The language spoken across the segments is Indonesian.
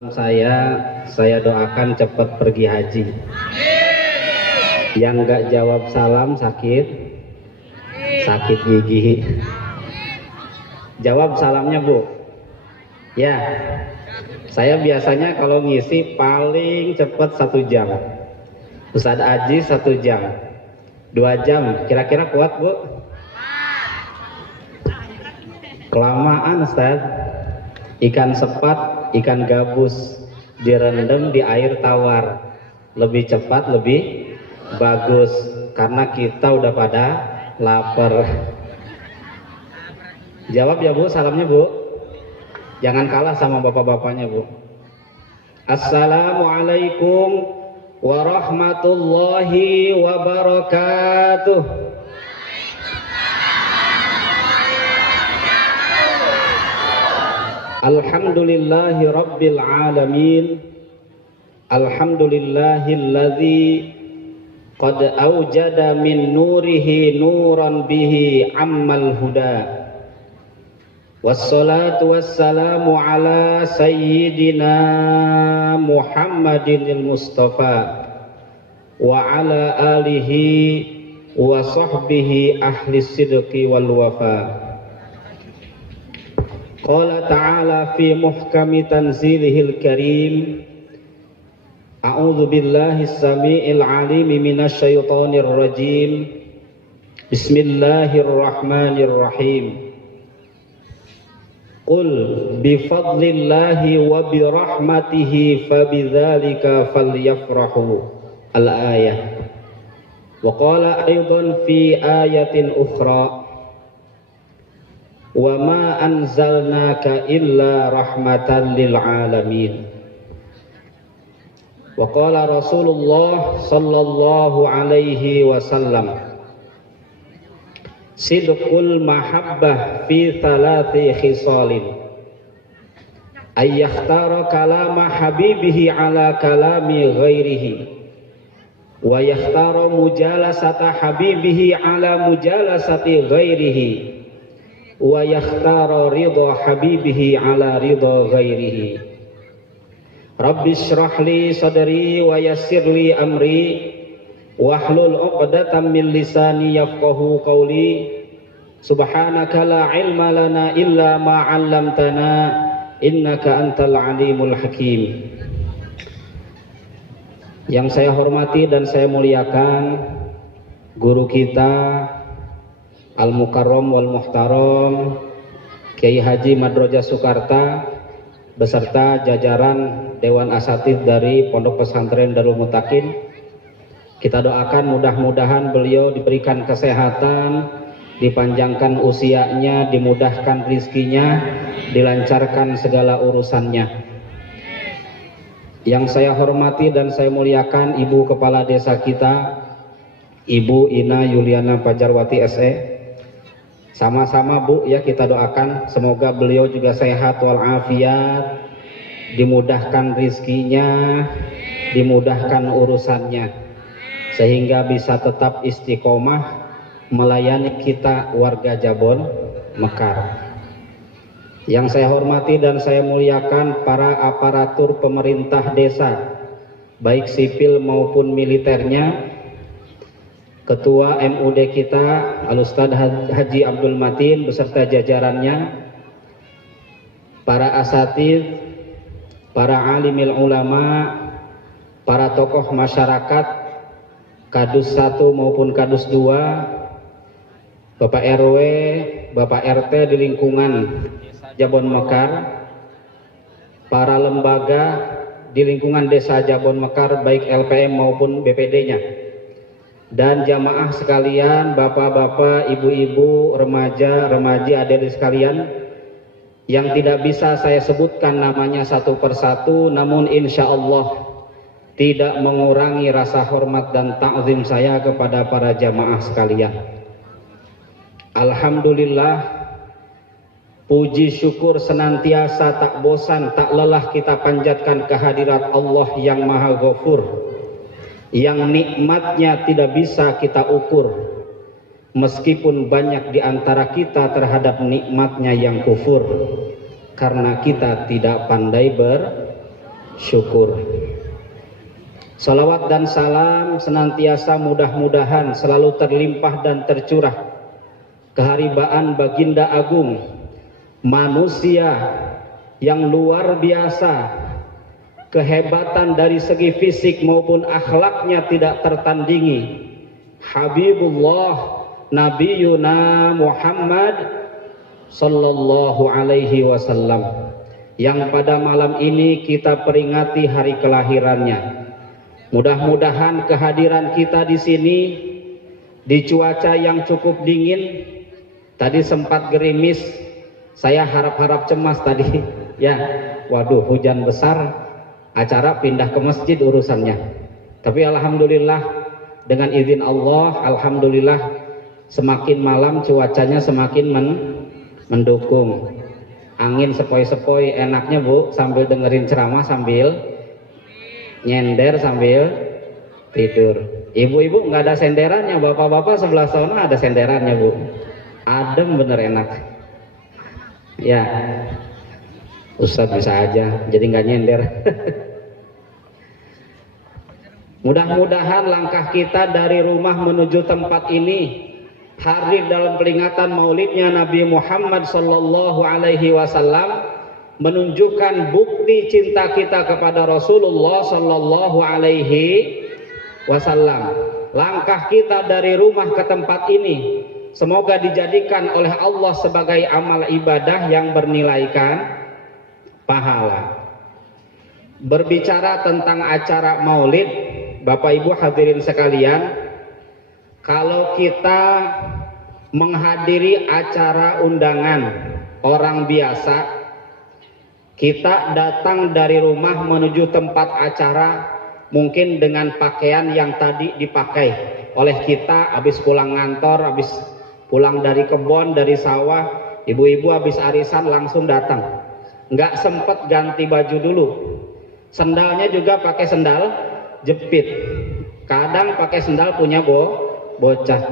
Saya doakan cepat pergi haji. Yang nggak jawab salam sakit gigi. Jawab salamnya Bu. Ya, saya biasanya kalau ngisi paling cepat 1 jam. Ustadz Aji 1 jam, 2 jam. Kira-kira kuat Bu? Kelamaan Ustadz. Ikan sepat, ikan gabus direndam di air tawar, lebih cepat, lebih bagus, karena kita udah pada lapar. Jawab ya Bu, salamnya Bu. Jangan kalah sama bapak-bapaknya Bu. Assalamualaikum warahmatullahi wabarakatuh. Alhamdulillahi rabbil alamin. Alhamdulillahilladzi qad awjada min nurihi nuran bihi ammal huda. Wassalatu wassalamu ala sayyidina Muhammadinil Mustafa wa ala alihi wa sahbihi ahli sidqi wal wafa. Qala ta'ala fi muhkami tanzilihil karim. A'udzu billahi as-sami'il 'alimi minasy syaithanir rajim. Bismillahirrahmanirrahim. Qul bi fadlillahi wa bi rahmatihi fabidzalika falyafrahu. Al-ayah. Wa qala aidan fi ayatin ukhra, wa ma anzalnaka illa rahmatan lil alamin. Wa qala Rasulullah sallallahu alaihi wasallam, sidqul mahabbah fi thalathi khisalin, ay yakhtara kalama habibihi ala kalami ghairihi, wa yakhtara mujalasata habibihi ala mujalasati ghairihi, wa yakhtara ridha habibihi ala ridha ghairihi. Rabbi shrah li sadri wa yassir li amri wahlul 'uqdatam min lisani yafqahu qawli. Subhanaka la ilma lana illa ma 'allamtana innaka antal alimul hakim. Yang saya hormati dan saya muliakan guru kita Al-Mukarram wal Muhtaram Kiai Haji Madroja Soekarta beserta jajaran Dewan Asatidz dari Pondok Pesantren Darul Muttaqin. Kita doakan mudah-mudahan beliau diberikan kesehatan, dipanjangkan usianya, dimudahkan rizkinya, dilancarkan segala urusannya. Yang saya hormati dan saya muliakan Ibu Kepala Desa kita, Ibu Ina Yuliana Pajarwati SE. Sama-sama Bu ya, kita doakan semoga beliau juga sehat walafiat, dimudahkan rizkinya, dimudahkan urusannya, sehingga bisa tetap istiqomah melayani kita warga Jabon Mekar. Yang saya hormati dan saya muliakan para aparatur pemerintah desa, baik sipil maupun militernya, Ketua MUD kita Al-Ustadz Haji Abdul Matin beserta jajarannya, para asatidz, para alimil ulama, para tokoh masyarakat Kadus 1 maupun Kadus 2, Bapak RW, Bapak RT di lingkungan Jabon Mekar, para lembaga di lingkungan desa Jabon Mekar baik LPM maupun BPD-nya, dan jamaah sekalian, bapak-bapak, ibu-ibu, remaja, remaji, adik-adik sekalian yang tidak bisa saya sebutkan namanya satu persatu, namun insya Allah tidak mengurangi rasa hormat dan ta'zim saya kepada para jamaah sekalian. Alhamdulillah, puji syukur senantiasa tak bosan, tak lelah kita panjatkan kehadirat Allah yang Maha Ghafur, yang nikmatnya tidak bisa kita ukur, meskipun banyak di antara kita terhadap nikmatnya yang kufur, karena kita tidak pandai syukur. Salawat dan salam senantiasa mudah-mudahan selalu terlimpah dan tercurah keharibaan baginda agung, manusia yang luar biasa, kehebatan dari segi fisik maupun akhlaknya tidak tertandingi, Habibullah Nabiyuna Muhammad sallallahu alaihi wasallam, yang pada malam ini kita peringati hari kelahirannya. Mudah-mudahan kehadiran kita di sini di cuaca yang cukup dingin, tadi sempat gerimis, saya harap-harap cemas tadi ya, waduh hujan besar, acara pindah ke masjid urusannya. Tapi alhamdulillah dengan izin Allah, alhamdulillah semakin malam cuacanya semakin mendukung. Angin sepoi-sepoi enaknya Bu, sambil dengerin ceramah sambil nyender sambil tidur. Ibu-ibu nggak ada senderannya, bapak-bapak sebelah sana ada senderannya Bu. Adem bener enak. Ya, Ustadz bisa aja, jadi nggak nyender. Mudah-mudahan langkah kita dari rumah menuju tempat ini hadir dalam peringatan maulidnya Nabi Muhammad sallallahu alaihi wasallam, menunjukkan bukti cinta kita kepada Rasulullah sallallahu alaihi wasallam. Langkah kita dari rumah ke tempat ini semoga dijadikan oleh Allah sebagai amal ibadah yang bernilaikan pahala. Berbicara tentang acara maulid, Bapak Ibu hadirin sekalian, kalau kita menghadiri acara undangan orang biasa, kita datang dari rumah menuju tempat acara mungkin dengan pakaian yang tadi dipakai oleh kita habis pulang ngantor, habis pulang dari kebun, dari sawah, ibu-ibu habis arisan langsung datang, nggak sempet ganti baju dulu, sendalnya juga pakai sendal jepit, kadang pakai sendal punya bocah.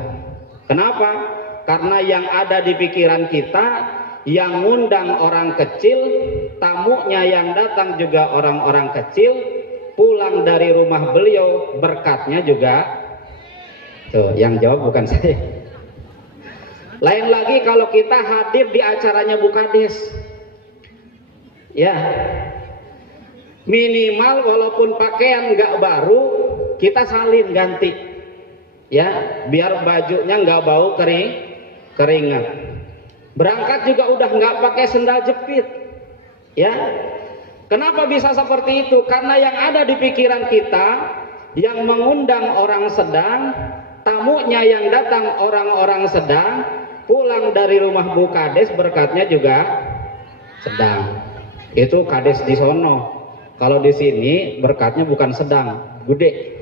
Kenapa? Karena yang ada di pikiran kita, yang ngundang orang kecil, tamunya yang datang juga orang-orang kecil, pulang dari rumah beliau berkatnya juga tuh, yang jawab bukan saya. Lain lagi kalau kita hadir di acaranya Bu Kades, ya minimal walaupun pakaian nggak baru kita salin ganti, ya biar bajunya nggak bau keringat. Berangkat juga udah nggak pakai sendal jepit, ya. Kenapa bisa seperti itu? Karena yang ada di pikiran kita, yang mengundang orang sedang, tamunya yang datang orang-orang sedang, pulang dari rumah Bu Kades berkatnya juga sedang. Itu Kades di sono. Kalau di sini berkatnya bukan sedang, gede.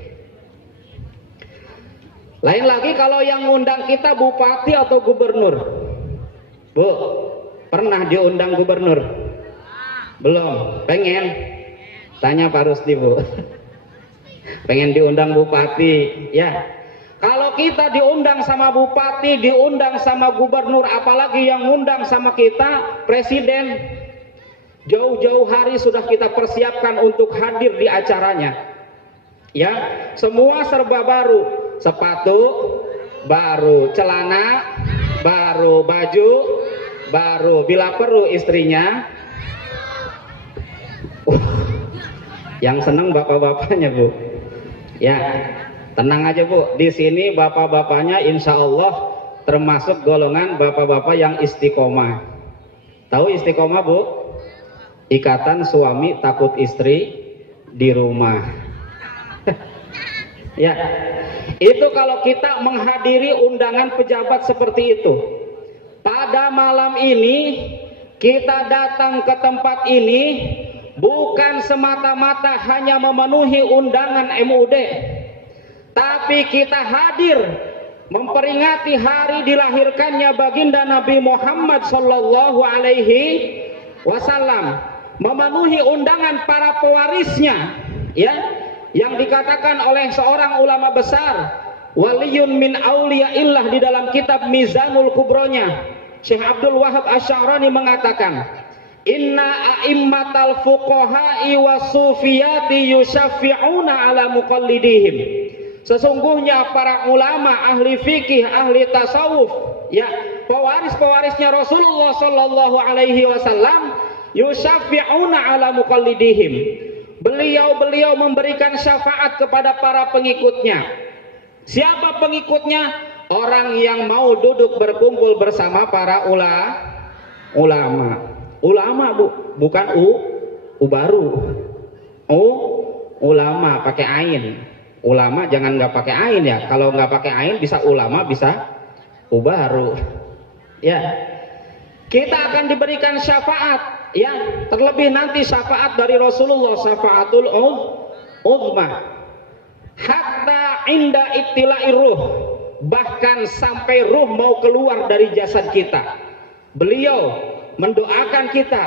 Lain lagi kalau yang ngundang kita bupati atau gubernur. Bu, pernah diundang gubernur? Belum? Pengen? Tanya Pak Rusdi Bu. Pengen diundang bupati, ya. Kalau kita diundang sama bupati, diundang sama gubernur, apalagi yang ngundang sama kita presiden, jauh-jauh hari sudah kita persiapkan untuk hadir di acaranya, ya. Semua serba baru, sepatu baru, celana baru, baju baru, bila perlu istrinya yang seneng bapak-bapaknya Bu, ya. Tenang aja Bu, di sini bapak-bapaknya insya Allah termasuk golongan bapak-bapak yang istiqomah. Tahu istiqomah Bu? Ikatan suami takut istri di rumah. Ya, itu kalau kita menghadiri undangan pejabat seperti itu. Pada malam ini kita datang ke tempat ini bukan semata-mata hanya memenuhi undangan MUD, tapi kita hadir memperingati hari dilahirkannya baginda Nabi Muhammad sallallahu alaihi wasallam, memenuhi undangan para pewarisnya, ya, yang dikatakan oleh seorang ulama besar, waliyun min auliyaillah, di dalam kitab Mizanul Kubronya Syekh Abdul Wahab Asy'arani mengatakan, inna a'immatal fuqaha'i wasufiyati yusaffi'una ala muqallidihim. Sesungguhnya para ulama, ahli fikih, ahli tasawuf, ya, pewaris-pewarisnya Rasulullah sallallahu alaihi wasallam, yusaffi'una ala muqallidihim. Beliau memberikan syafaat kepada para pengikutnya. Siapa pengikutnya? Orang yang mau duduk berkumpul bersama para ulama. Ulama, Bu, bukan u baru. Ulama pakai ain. Ulama jangan nggak pakai ain ya. Kalau nggak pakai ain bisa ulama, bisa baru. Ya. Kita akan diberikan syafaat, ya, terlebih nanti syafaat dari Rasulullah, syafaatul uzma. Hatta inda ibtila'ir ruh, bahkan sampai ruh mau keluar dari jasad kita. Beliau mendoakan kita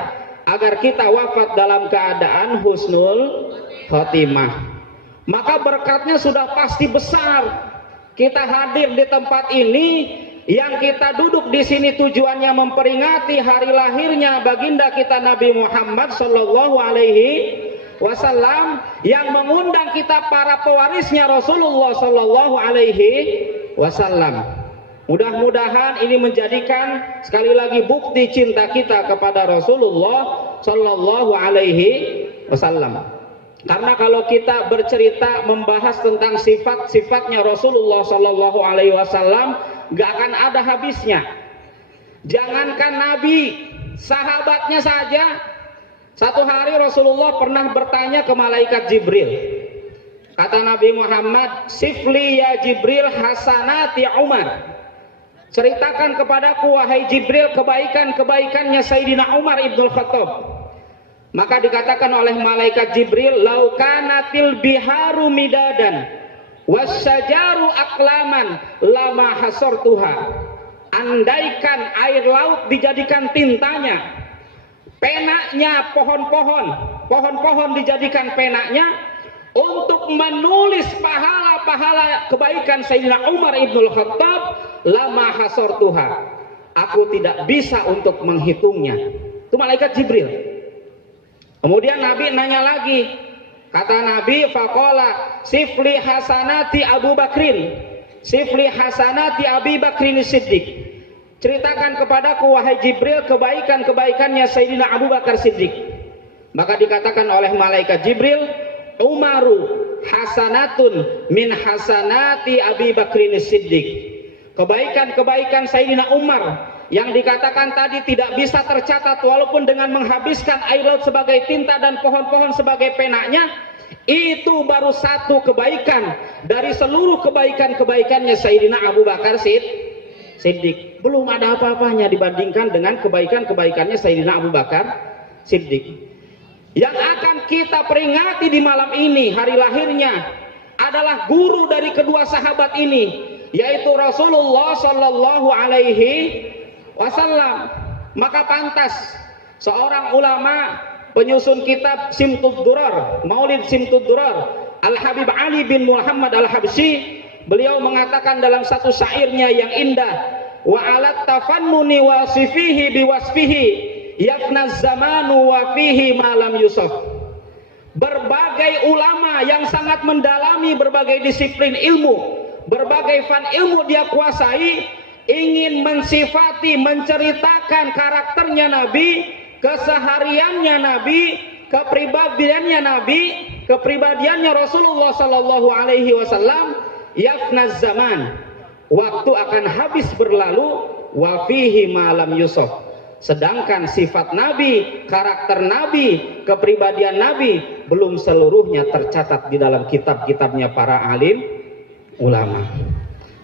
agar kita wafat dalam keadaan husnul khotimah. Maka berkatnya sudah pasti besar. Kita hadir di tempat ini, yang kita duduk di sini tujuannya memperingati hari lahirnya baginda kita Nabi Muhammad sallallahu alaihi wasallam, yang mengundang kita para pewarisnya Rasulullah sallallahu alaihi wasallam. Mudah-mudahan ini menjadikan sekali lagi bukti cinta kita kepada Rasulullah sallallahu alaihi wasallam. Karena kalau kita bercerita membahas tentang sifat-sifatnya Rasulullah sallallahu alaihi wasallam, gak akan ada habisnya. Jangankan Nabi, sahabatnya saja. Satu hari Rasulullah pernah bertanya ke malaikat Jibril. Kata Nabi Muhammad, "Sifli ya Jibril hasanati Umar." Ceritakan kepadaku wahai Jibril kebaikan-kebaikannya Sayyidina Umar ibnul Khattab. Maka dikatakan oleh malaikat Jibril, "Lau kanatil biharu midadan wasyajaru aklaman lama hasortuha." Andaikan air laut dijadikan tintanya, penanya pohon-pohon dijadikan penanya untuk menulis pahala-pahala kebaikan Sayyidina Umar ibnul Khattab, lama hasortuha, aku tidak bisa untuk menghitungnya. Itu malaikat Jibril. Kemudian Nabi nanya lagi. Kata Nabi, faqala sifli hasanati Abu Bakrin, sifli hasanati Abi Bakrin Siddiq. Ceritakan kepadaku wahai Jibril kebaikan-kebaikannya Sayyidina Abu Bakar Siddiq. Maka dikatakan oleh malaikat Jibril, Umaru hasanatun min hasanati Abi Bakrin Siddiq. Kebaikan-kebaikan Sayyidina Umar yang dikatakan tadi tidak bisa tercatat walaupun dengan menghabiskan air laut sebagai tinta dan pohon-pohon sebagai penanya, itu baru satu kebaikan dari seluruh kebaikan-kebaikannya Sayyidina Abu Bakar Siddiq. Belum ada apa-apanya dibandingkan dengan kebaikan-kebaikannya Sayyidina Abu Bakar Siddiq. Yang akan kita peringati di malam ini, hari lahirnya, adalah guru dari kedua sahabat ini, yaitu Rasulullah sallallahu alaihi wasallam. Maka pantas seorang ulama penyusun kitab Simtud Durar, Maulid Simtud Durar, Al-Habib Ali bin Muhammad Al-Habsyi, beliau mengatakan dalam satu syairnya yang indah, wa alat tafannuni wasifihi biwasfihi yafnaz zamanu wa fihi malam Yusuf. Berbagai ulama yang sangat mendalami berbagai disiplin ilmu, berbagai fan ilmu dia kuasai, ingin mensifati, menceritakan karakternya Nabi, kesehariannya Nabi, kepribadiannya Rasulullah sallallahu alaihi wasallam. Yafnaz zaman, waktu akan habis berlalu, wa fihi malam Yusuf. Sedangkan sifat Nabi, karakter Nabi, kepribadian Nabi belum seluruhnya tercatat di dalam kitab-kitabnya para alim ulama.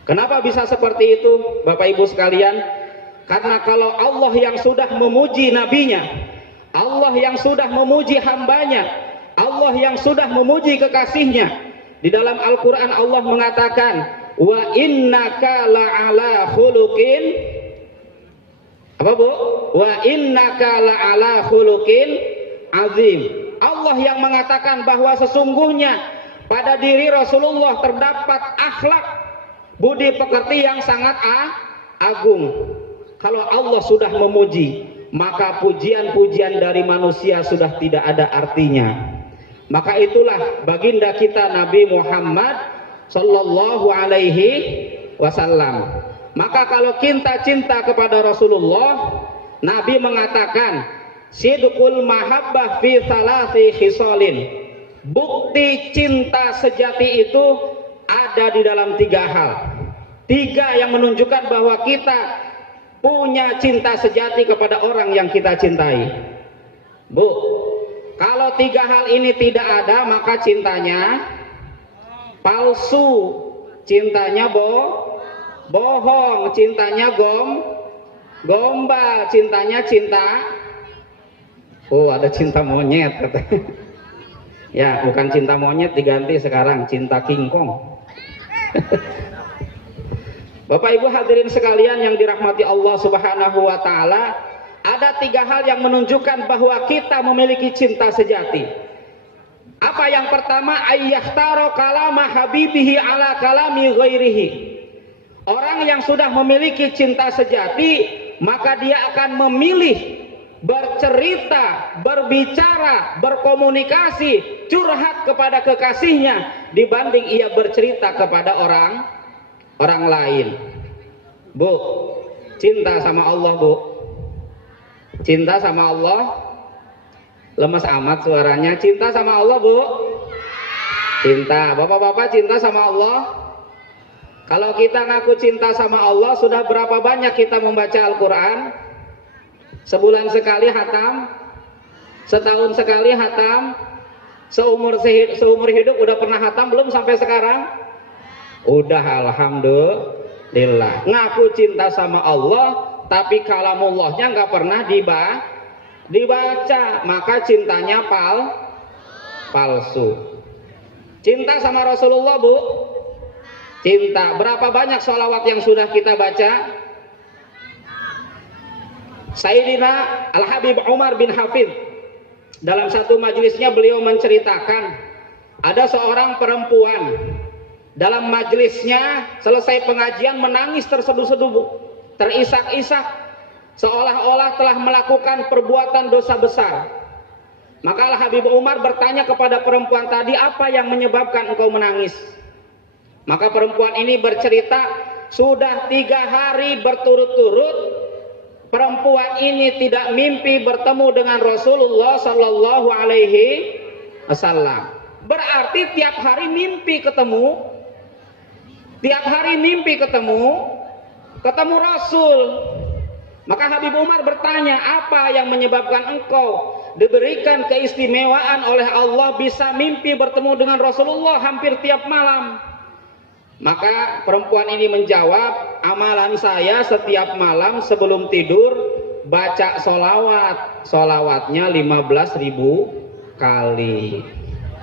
Kenapa bisa seperti itu, Bapak Ibu sekalian? Karena kalau Allah yang sudah memuji nabinya, Allah yang sudah memuji hambanya, Allah yang sudah memuji kekasihnya, di dalam Al-Quran Allah mengatakan, wa innaka la'ala khuluqin, apa Bu? Wa innaka la'ala khuluqin azim. Allah yang mengatakan bahwa sesungguhnya pada diri Rasulullah terdapat akhlak budi pekerti yang sangat agung. Kalau Allah sudah memuji, maka pujian-pujian dari manusia sudah tidak ada artinya. Maka itulah baginda kita Nabi Muhammad sallallahu alaihi wasallam. Maka kalau kita cinta kepada Rasulullah, Nabi mengatakan sidqul mahabbah fi thalathi khisalin. Bukti cinta sejati itu ada di dalam 3 hal. 3 yang menunjukkan bahwa kita punya cinta sejati kepada orang yang kita cintai. Bu, kalau 3 hal ini tidak ada, maka cintanya palsu, cintanya bohong, cintanya gombal, cintanya cinta. Oh, ada cinta monyet katanya. Ya, bukan cinta monyet, diganti sekarang cinta kingkong. Bapak Ibu hadirin sekalian yang dirahmati Allah Subhanahu wa taala, ada 3 hal yang menunjukkan bahwa kita memiliki cinta sejati. Apa yang pertama? Ayyakhtaro kalama habibihi ala kalami ghairihi. Orang yang sudah memiliki cinta sejati, maka dia akan memilih bercerita, berbicara, berkomunikasi, curhat kepada kekasihnya dibanding ia bercerita kepada orang lain. Bu, cinta sama Allah, Bu. Cinta sama Allah. Lemes amat suaranya. Cinta sama Allah, Bu. Cinta. Bapak-bapak cinta sama Allah. Kalau kita ngaku cinta sama Allah, sudah berapa banyak kita membaca Al-Quran? Sebulan sekali hatam, setahun sekali hatam, seumur hidup udah pernah hatam belum sampai sekarang? Udah, alhamdulillah. Ngaku cinta sama Allah, tapi kalamullahnya nggak pernah dibaca, maka cintanya palsu. Cinta sama Rasulullah, Bu. Cinta. Berapa banyak sholawat yang sudah kita baca? Sayyidina Al-Habib Umar bin Hafidh dalam satu majelisnya beliau menceritakan ada seorang perempuan dalam majelisnya selesai pengajian menangis terseduh-seduh, terisak-isak, seolah-olah telah melakukan perbuatan dosa besar. Maka Al-Habib Umar bertanya kepada perempuan tadi, apa yang menyebabkan engkau menangis? Maka perempuan ini bercerita, sudah 3 hari berturut-turut perempuan ini tidak mimpi bertemu dengan Rasulullah Sallallahu Alaihi Wasallam. Berarti tiap hari mimpi ketemu, tiap hari mimpi ketemu Rasul. Maka Habib Umar bertanya, apa yang menyebabkan engkau diberikan keistimewaan oleh Allah bisa mimpi bertemu dengan Rasulullah hampir tiap malam? Maka perempuan ini menjawab, amalan saya setiap malam sebelum tidur baca solawat. Solawatnya 15.000 kali.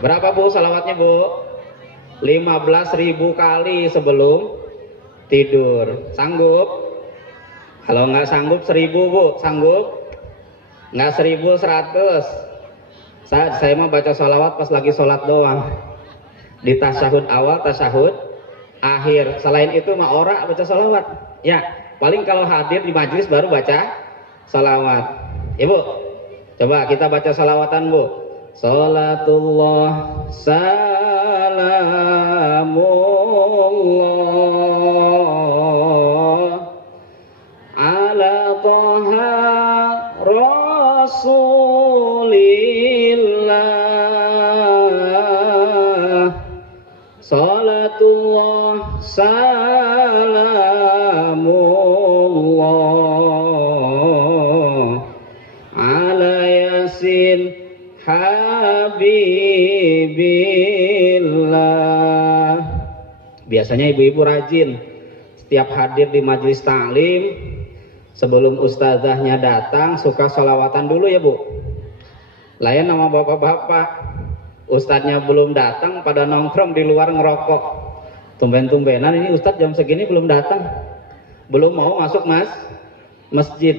Berapa, Bu, solawatnya, Bu? 15.000 kali sebelum tidur. Sanggup? Kalau nggak sanggup 1.000, Bu. Sanggup? Nggak 1.100. Saya mau baca solawat pas lagi sholat doang. Di tasyahud awal, tasyahud akhir. Selain itu mah ora baca sholawat. Ya, paling kalau hadir di majelis baru baca sholawat. Ibu, coba kita baca sholawatan, Bu. Salatullah salamullah ala toha rasulillah. Salatullah salamullah ala yasin habibillah. Biasanya ibu-ibu rajin setiap hadir di majelis taklim, sebelum ustazahnya datang suka sholawatan dulu ya, Bu. Lain sama bapak-bapak, ustadznya belum datang pada nongkrong di luar ngerokok. Tumben-tumbenan ini ustadz jam segini belum datang, belum mau masuk masjid.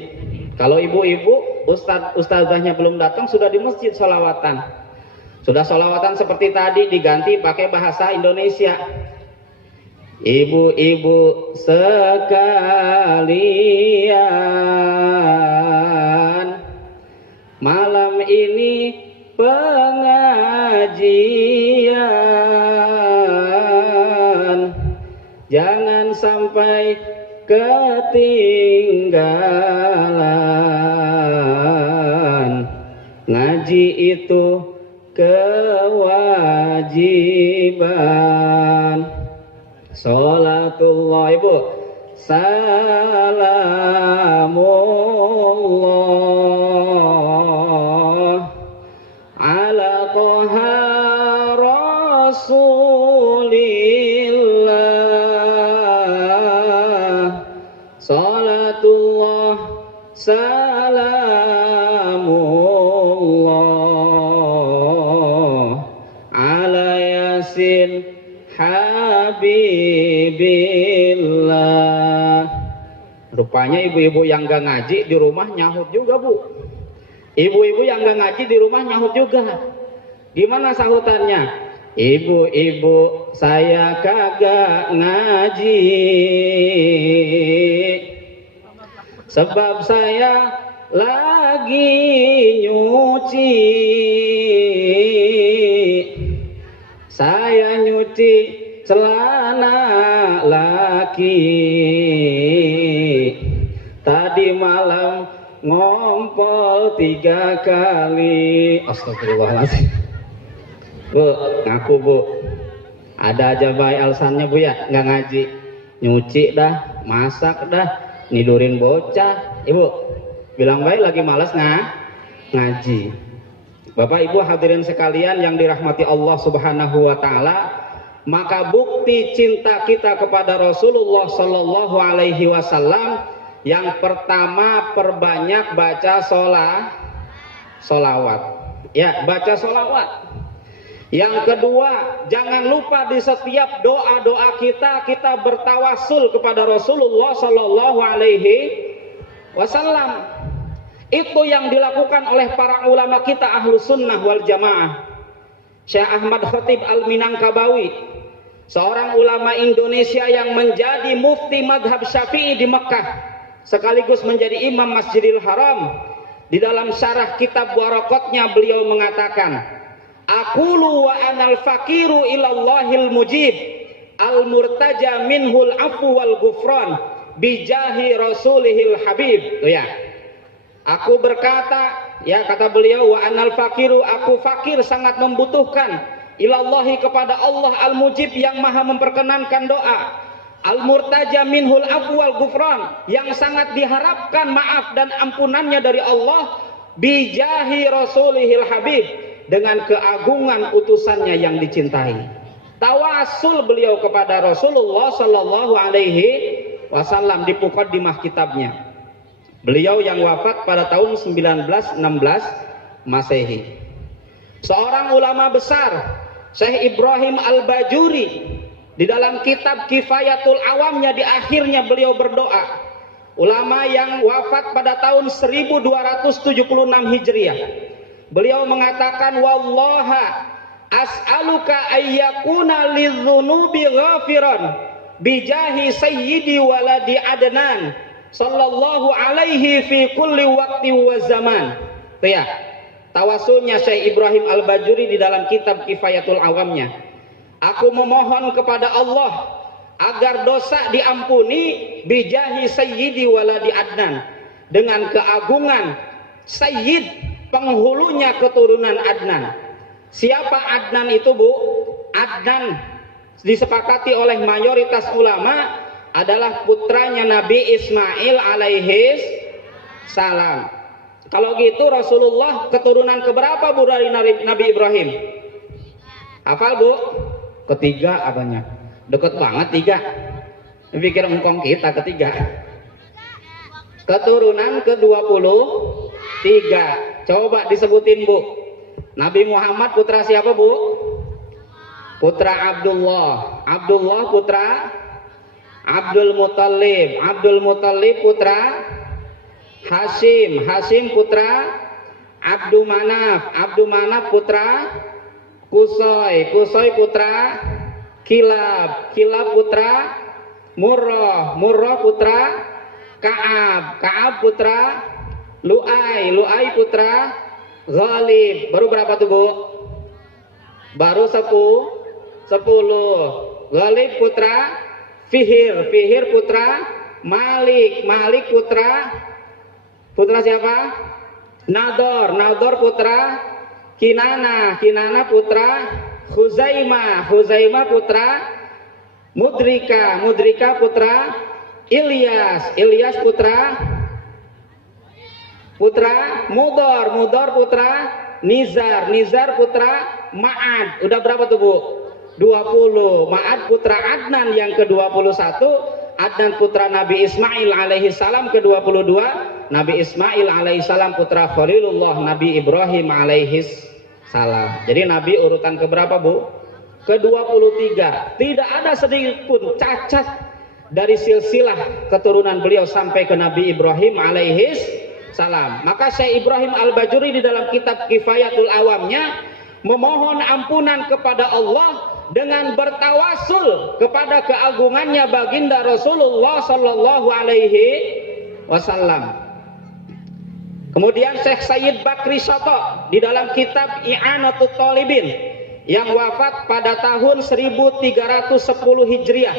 Kalau ibu-ibu ustazahnya belum datang sudah di masjid sholawatan. Sudah sholawatan seperti tadi diganti pakai bahasa Indonesia. Ibu-ibu sekalian, malam ini pengajian, jangan sampai ketinggalan. Ngaji itu kewajiban. Sholatullah ibu, salamullah ala toha rasulillah. Sholatullah salamullah ala yasin habibillah. Rupanya ibu-ibu yang gak ngaji di rumah nyahut juga, Bu. Ibu-ibu yang gak ngaji di rumah nyahut juga. Gimana sahutannya? Ibu-ibu saya kagak ngaji, sebab saya lagi nyuci. Saya nyuci celana laki, tadi malam ngompol 3 kali. Astagfirullahaladzim. Bu, ngaku Bu, ada aja bayi alasannya Bu ya, nggak ngaji. Nyuci dah, masak dah, nidurin bocah. Ibu bilang baik lagi malas ngaji. Bapak Ibu hadirin sekalian yang dirahmati Allah Subhanahu wa taala, maka bukti cinta kita kepada Rasulullah Shallallahu alaihi wasallam yang pertama, perbanyak baca sholawat. Ya, baca sholawat. Yang kedua, jangan lupa di setiap doa-doa kita bertawasul kepada Rasulullah Shallallahu alaihi wasallam. Itu yang dilakukan oleh para ulama kita ahlu sunnah wal jamaah. Syekh Ahmad Khatib Al-Minangkabawi, seorang ulama Indonesia yang menjadi mufti madhab Syafi'i di Mekah, sekaligus menjadi imam Masjidil Haram. Di dalam syarah kitab Waraqatnya beliau mengatakan, aqulu wa anal fakiru ilallahil mujib al-murtaja minhul afu wal gufran bijahi rasulihil habib. Tuh ya. Aku berkata, ya kata beliau, wa anal fakiru, aku fakir sangat membutuhkan ilallahi kepada Allah al-mujib yang maha memperkenankan doa, al-murtaja minhul afu wal gufran yang sangat diharapkan maaf dan ampunannya dari Allah, bijahi rasulihil habib dengan keagungan utusannya yang dicintai. Tawasul beliau kepada Rasulullah Sallallahu alaihi wasallam di muqaddimah kitabnya. Beliau yang wafat pada tahun 1916 Masehi. Seorang ulama besar, Syekh Ibrahim Al-Bajuri, di dalam kitab Kifayatul Awamnya di akhirnya beliau berdoa. Ulama yang wafat pada tahun 1276 Hijriah. Beliau mengatakan, wallaha as'aluka ayyakuna lidzunubi ghafiran bijahi sayyidi waladi adnan sallallahu alaihi fi kulli waqti wa zaman. Tuh ya, tawasulnya Syekh Ibrahim Al-Bajuri di dalam kitab Kifayatul Awamnya. Aku memohon kepada Allah agar dosa diampuni bijahi sayyidi waladi adnan, dengan keagungan sayyid, penghulunya keturunan Adnan. Siapa Adnan itu, Bu? Adnan disepakati oleh mayoritas ulama adalah putranya Nabi Ismail alaihis salam. Kalau gitu Rasulullah keturunan keberapa, Bu, dari Nabi Ibrahim? Hafal, Bu? Ketiga apanya? Deket banget 3. Pikir engkong kita ketiga. Keturunan ke-23. Coba disebutin, Bu. Nabi Muhammad putra siapa, Bu? Putra Abdullah. Abdullah putra Abdul Muttalib. Abdul Muttalib putra Hashim. Hashim putra Abdul Manaf. Abdul Manaf putra Kusoi. Kusoi putra Kilab. Kilab putra Murrah. Murrah putra Ka'ab. Ka'ab putra Lu'ai. Lu'ai putra Ghalib. Baru berapa tuh Bu? Baru 10. Ghalib putra Fihir. Fihir putra Malik. Malik putra siapa? Nador. Nador putra Kinana. Kinana putra Khuzaimah. Khuzaimah putra Mudrika. Mudrika putra Ilyas. Ilyas putra Mudor. Mudor putra Nizar. Nizar putra Ma'ad. Udah berapa tuh Bu? 20. Ma'ad putra Adnan yang ke-21. Adnan putra Nabi Ismail alaihi salam ke-22. Nabi Ismail alaihi salam putra Khalilullah Nabi Ibrahim alaihi salam. Jadi Nabi urutan keberapa Bu? Ke-23. Tidak ada sedikit pun cacat dari silsilah keturunan beliau sampai ke Nabi Ibrahim alaihi salam. Maka Syekh Ibrahim Al-Bajuri di dalam kitab Kifayatul Awamnya memohon ampunan kepada Allah dengan bertawasul kepada keagungannya baginda Rasulullah sallallahu alaihi wasallam. Kemudian Syekh Sayyid Bakri Soto di dalam kitab I'anatut Thalibin yang wafat pada tahun 1310 Hijriah,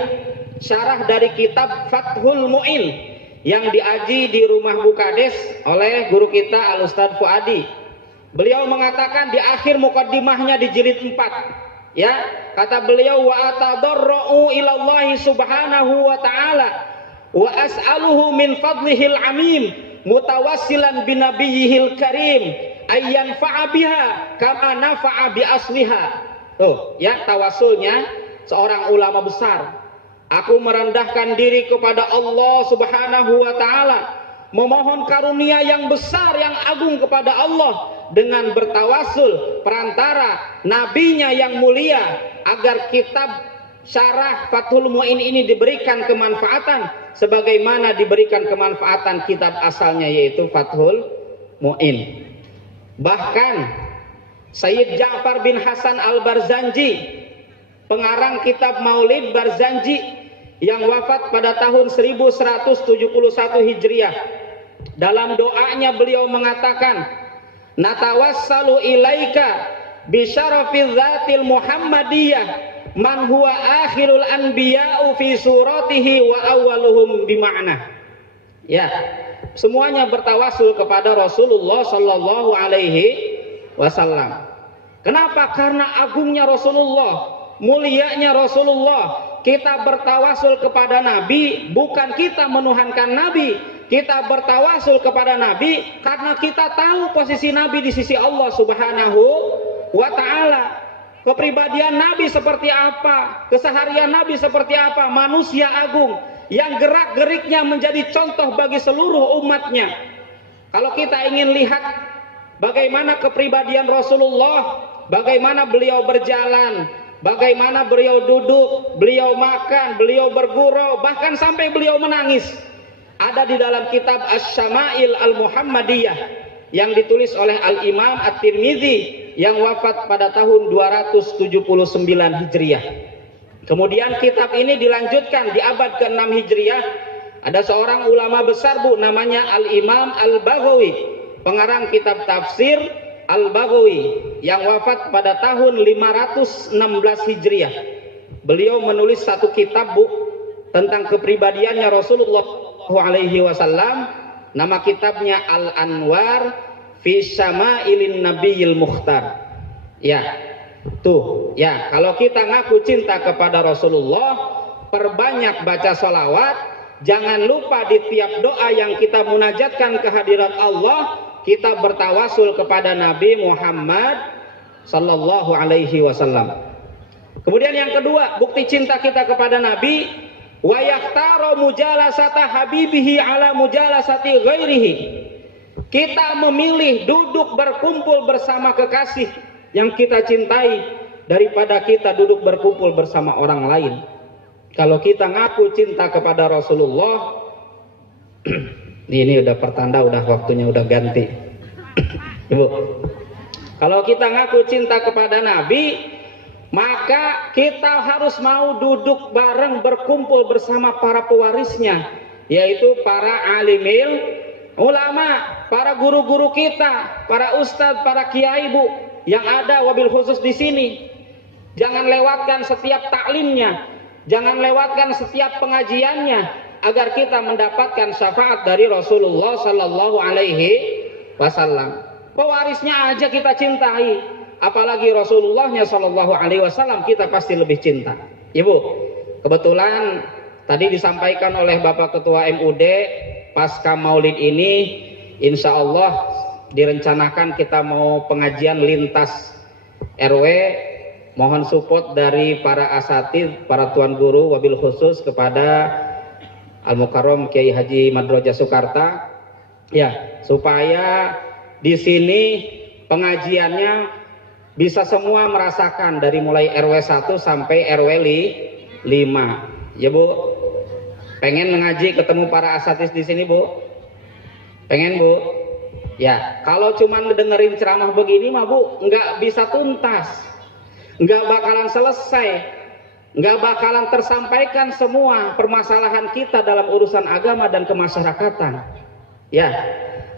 syarah dari kitab Fathul Mu'in yang diaji di rumah Bukades oleh guru kita Al-Ustadz Fuadi. Beliau mengatakan di akhir mukaddimahnya di jilid 4, ya, kata beliau, wa atadarra'u ilallahi subhanahu wa ta'ala wa as'aluhu min fadlihil amim mutawassilan binabiyihil karim ayyan fa'a biha kama nafa'a bi asliha. Tuh, ya, tawasulnya seorang ulama besar. Aku merendahkan diri kepada Allah subhanahu wa ta'ala, memohon karunia yang besar yang agung kepada Allah dengan bertawasul perantara nabinya yang mulia agar kitab syarah Fathul Mu'in ini diberikan kemanfaatan sebagaimana diberikan kemanfaatan kitab asalnya yaitu Fathul Mu'in. Bahkan Sayyid Ja'far bin Hasan Al-Barzanji, pengarang kitab Maulid Barzanji yang wafat pada tahun 1171 Hijriah, dalam doanya beliau mengatakan, natawassalu ilaika bisyarafiz zatil Muhammadiyah man huwa akhirul anbiya'u fi suratihi wa awwaluhum bima'na. Ya, semuanya bertawasul kepada Rasulullah sallallahu alaihi wasallam. Kenapa? Karena agungnya Rasulullah, mulianya Rasulullah. Kita bertawasul kepada Nabi bukan kita menuhankan Nabi. Kita bertawasul kepada Nabi karena kita tahu posisi Nabi di sisi Allah Subhanahu wa ta'ala. Kepribadian Nabi seperti apa, keseharian Nabi seperti apa, manusia agung yang gerak-geriknya menjadi contoh bagi seluruh umatnya. Kalau kita ingin lihat bagaimana kepribadian Rasulullah, bagaimana beliau berjalan, bagaimana beliau duduk, beliau makan, beliau bergurau, bahkan sampai beliau menangis, ada di dalam kitab Asy-Syama'il Al-Muhammadiyah yang ditulis oleh Al-Imam At-Tirmidzi yang wafat pada tahun 279 Hijriah. Kemudian kitab ini dilanjutkan di abad ke-6 Hijriah. Ada seorang ulama besar Bu, namanya Al-Imam Al-Baghawi, pengarang kitab tafsir Al-Baghawi yang wafat pada tahun 516 Hijriah. Beliau menulis satu kitab Bu tentang kepribadiannya Rasulullah alaihi wasallam, nama kitabnya Al-Anwar fi Syama'ilin Nabiyil Mukhtar. Ya, tuh, ya, kalau kita ngaku cinta kepada Rasulullah, perbanyak baca sholawat. Jangan lupa di tiap doa yang kita munajatkan kehadirat Allah, kita bertawasul kepada Nabi Muhammad sallallahu alaihi wasallam. Kemudian yang kedua, bukti cinta kita kepada Nabi, wa yaktaru mujalasata habibihi ala mujalasati ghairihi. Kita memilih duduk berkumpul bersama kekasih yang kita cintai daripada kita duduk berkumpul bersama orang lain. Kalau kita ngaku cinta kepada Rasulullah, ini udah pertanda, udah waktunya udah ganti. Ibu, kalau kita ngaku cinta kepada Nabi, maka kita harus mau duduk bareng berkumpul bersama para pewarisnya, yaitu para alimil ulama, para guru-guru kita, para ustadz, para kiai Bu yang ada wabil khusus di sini. Jangan lewatkan setiap taklimnya, jangan lewatkan setiap pengajiannya, agar kita mendapatkan syafaat dari Rasulullah Sallallahu Alaihi Wasallam. Pewarisnya aja kita cintai, apalagi Rasulullahnya Sallallahu Alaihi Wasallam kita pasti lebih cinta. Ya Bu, kebetulan tadi disampaikan oleh Bapak Ketua MUD pasca Maulid ini, insya Allah direncanakan kita mau pengajian lintas RW. Mohon support dari para asatidz, para tuan guru, wabil khusus kepada Al-Mukarram Kiai Haji Madroja Soekarta, ya, supaya di sini pengajiannya bisa semua merasakan dari mulai RW 1 sampai RW 5. Ya Bu, pengen ngaji ketemu para asatidz di sini Bu? Pengen Bu? Ya, kalau cuma dengerin ceramah begini mah Bu, nggak bisa tuntas. Nggak bakalan selesai, nggak bakalan tersampaikan semua permasalahan kita dalam urusan agama dan kemasyarakatan. Ya,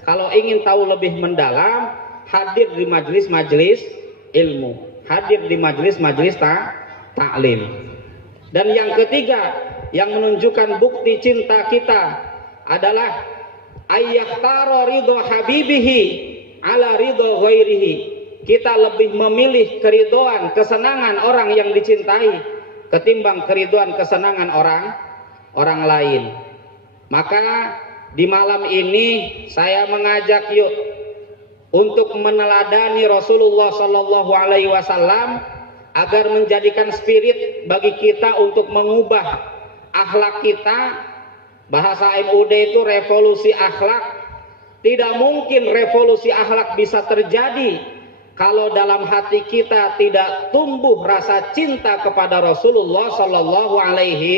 kalau ingin tahu lebih mendalam, hadir di majelis-majelis ilmu, hadir di majelis-majelis taklim. Dan yang ketiga, yang menunjukkan bukti cinta kita adalah ayyahtara ridho habibihi ala ridho ghairihi. Kita lebih memilih keridhaan, kesenangan orang yang dicintai ketimbang keridhaan, kesenangan orang lain. Maka di malam ini saya mengajak yuk untuk meneladani Rasulullah Sallallahu Alaihi Wasallam agar menjadikan spirit bagi kita untuk mengubah akhlak kita. Bahasa MUD itu revolusi akhlak. Tidak mungkin revolusi akhlak bisa terjadi kalau dalam hati kita tidak tumbuh rasa cinta kepada Rasulullah Sallallahu Alaihi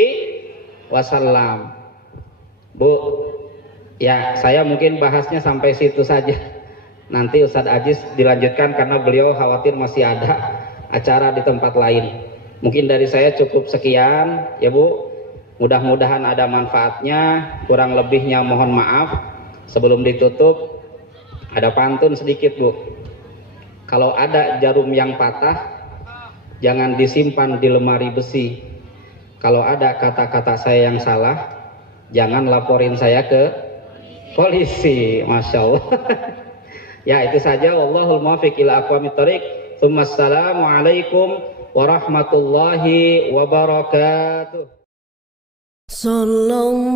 Wasallam. Bu, ya saya mungkin bahasnya sampai situ saja. Nanti Ustadz Aziz dilanjutkan karena beliau khawatir masih ada acara di tempat lain. Mungkin dari saya cukup sekian, ya Bu. Mudah-mudahan ada manfaatnya. Kurang lebihnya mohon maaf. Sebelum ditutup, ada pantun sedikit Bu. Kalau ada jarum yang patah, jangan disimpan di lemari besi. Kalau ada kata-kata saya yang salah, jangan laporin saya ke polisi. Masya Allah. Ya itu saja. Wallahul muwaffiq ila aqwamit thoriq. Assalamualaikum warahmatullahi wabarakatuh. Sallallahu